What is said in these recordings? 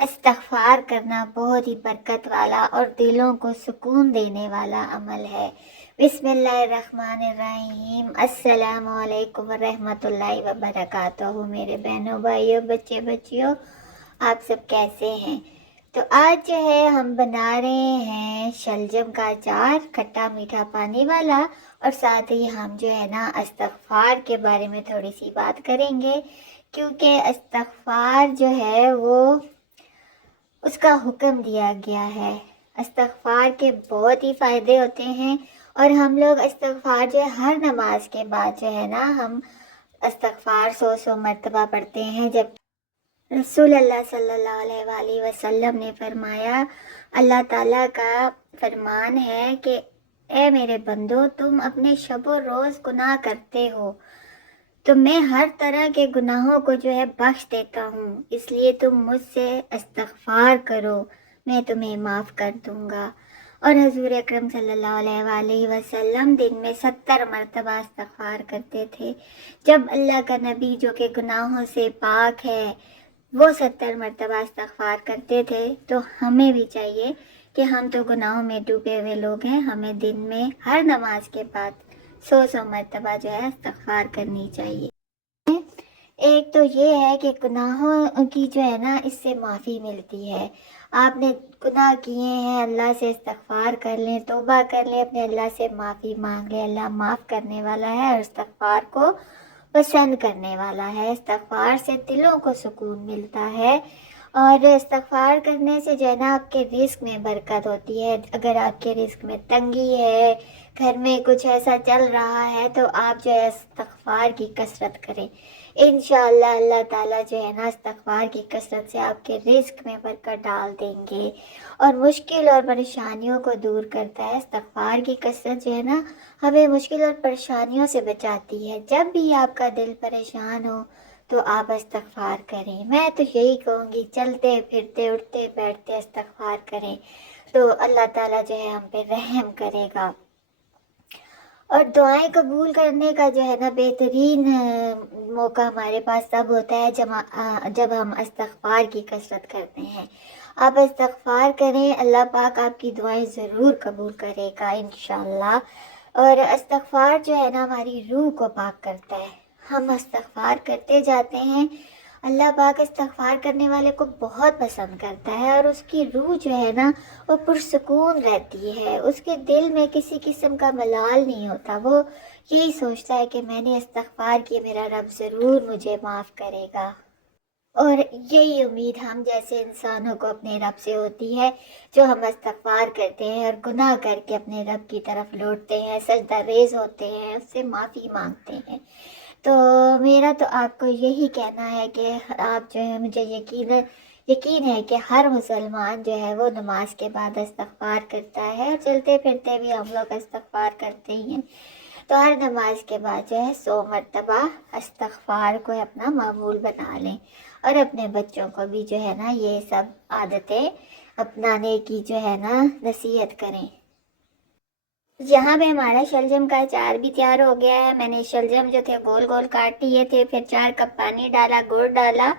استغفار کرنا بہت ہی برکت والا اور دلوں کو سکون دینے والا عمل ہے۔ بسم اللہ الرحمن الرحیم۔ السلام علیکم ورحمۃ اللہ وبرکاتہ۔ میرے بہنوں بھائیوں بچے بچیوں، آپ سب کیسے ہیں؟ تو آج جو ہے ہم بنا رہے ہیں شلجم کا اچار، کھٹا میٹھا پانی والا، اور ساتھ ہی ہم جو ہے نا استغفار کے بارے میں تھوڑی سی بات کریں گے، کیونکہ استغفار جو ہے وہ اس کا حکم دیا گیا ہے۔ استغفار کے بہت ہی فائدے ہوتے ہیں، اور ہم لوگ استغفار جو ہے ہر نماز کے بعد جو ہے نا ہم استغفار 100 مرتبہ پڑھتے ہیں۔ جب رسول اللہ صلی اللہ علیہ وآلہ وسلم نے فرمایا، اللہ تعالیٰ کا فرمان ہے کہ اے میرے بندو، تم اپنے شب و روز گناہ کرتے ہو، تو میں ہر طرح کے گناہوں کو جو ہے بخش دیتا ہوں، اس لیے تم مجھ سے استغفار کرو، میں تمہیں معاف کر دوں گا۔ اور حضور اکرم صلی اللہ علیہ وآلہ وسلم دن میں 70 مرتبہ استغفار کرتے تھے۔ جب اللہ کا نبی جو کہ گناہوں سے پاک ہے وہ 70 مرتبہ استغفار کرتے تھے، تو ہمیں بھی چاہیے کہ ہم تو گناہوں میں ڈوبے ہوئے لوگ ہیں، ہمیں دن میں ہر نماز کے بعد 100 مرتبہ جو ہے استغفار کرنی چاہیے۔ ایک تو یہ ہے کہ گناہوں کی جو ہے نا اس سے معافی ملتی ہے۔ آپ نے گناہ کیے ہیں، اللہ سے استغفار کر لیں، توبہ کر لیں، اپنے اللہ سے معافی مانگ لیں، اللہ معاف کرنے والا ہے اور استغفار کو پسند کرنے والا ہے۔ استغفار سے دلوں کو سکون ملتا ہے، اور استغفار کرنے سے جو ہے نا آپ کے رزق میں برکت ہوتی ہے۔ اگر آپ کے رزق میں تنگی ہے، گھر میں کچھ ایسا چل رہا ہے، تو آپ جو ہے استغفار کی کثرت کریں، انشاءاللہ اللہ تعالیٰ جو ہے نا استغفار کی کثرت سے آپ کے رزق میں برکت ڈال دیں گے، اور مشکل اور پریشانیوں کو دور کرتا ہے۔ استغفار کی کثرت جو ہے نا ہمیں مشکل اور پریشانیوں سے بچاتی ہے۔ جب بھی آپ کا دل پریشان ہو تو آپ استغفار کریں۔ میں تو یہی کہوں گی، چلتے پھرتے اٹھتے بیٹھتے استغفار کریں، تو اللہ تعالیٰ جو ہے ہم پہ رحم کرے گا۔ اور دعائیں قبول کرنے کا جو ہے نا بہترین موقع ہمارے پاس تب ہوتا ہے جب ہم استغفار کی کثرت کرتے ہیں۔ آپ استغفار کریں، اللہ پاک آپ کی دعائیں ضرور قبول کرے گا انشاءاللہ۔ اور استغفار جو ہے نا ہماری روح کو پاک کرتا ہے۔ ہم استغفار کرتے جاتے ہیں، اللہ پاک استغفار کرنے والے کو بہت پسند کرتا ہے، اور اس کی روح جو ہے نا وہ پرسکون رہتی ہے، اس کے دل میں کسی قسم کا ملال نہیں ہوتا، وہ یہی سوچتا ہے کہ میں نے استغفار کیا، میرا رب ضرور مجھے معاف کرے گا۔ اور یہی امید ہم جیسے انسانوں کو اپنے رب سے ہوتی ہے، جو ہم استغفار کرتے ہیں اور گناہ کر کے اپنے رب کی طرف لوٹتے ہیں، سجدہ ریز ہوتے ہیں، اس سے معافی مانگتے ہیں۔ تو میرا تو آپ کو یہی کہنا ہے کہ آپ جو ہے، مجھے یقین ہے کہ ہر مسلمان جو ہے وہ نماز کے بعد استغفار کرتا ہے، اور چلتے پھرتے بھی ہم لوگ استغفار کرتے ہی ہیں، تو ہر نماز کے بعد جو ہے 100 مرتبہ استغفار کو اپنا معمول بنا لیں، اور اپنے بچوں کو بھی جو ہے نا یہ سب عادتیں اپنانے کی جو ہے نا نصیحت کریں۔ یہاں پہ ہمارا شلجم کا اچار بھی تیار ہو گیا ہے۔ میں نے شلجم جو تھے گول گول کاٹ لیے تھے، پھر 4 کپ پانی ڈالا، گڑ ڈالا،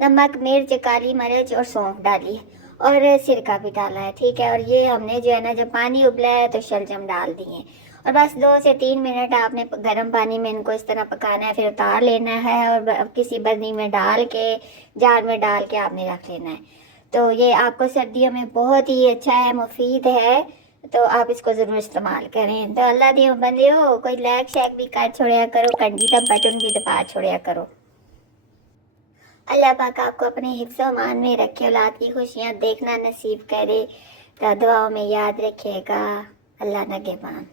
نمک، مرچ، کالی مرچ اور سونف ڈالی، اور سرکہ بھی ڈالا ہے، ٹھیک ہے۔ اور یہ ہم نے جو ہے نا جب پانی ابلا ہے تو شلجم ڈال دیے، اور بس 2 سے 3 منٹ آپ نے گرم پانی میں ان کو اس طرح پکانا ہے، پھر اتار لینا ہے، اور کسی برنی میں ڈال کے، جار میں ڈال کے آپ نے رکھ لینا ہے۔ تو یہ آپ کو سردیوں میں بہت ہی اچھا ہے، مفید ہے، تو آپ اس کو ضرور استعمال کریں۔ تو اللہ دیو بندیو، کوئی لائک شیک بھی کر چھوڑیا کرو، کنڈی کا بٹن بھی دبا چھوڑیا کرو۔ اللہ پاک آپ کو اپنے حفظ و امان میں رکھے، اولاد کی خوشیاں دیکھنا نصیب کرے، تو دعاؤں میں یاد رکھے گا۔ اللہ نگہبان۔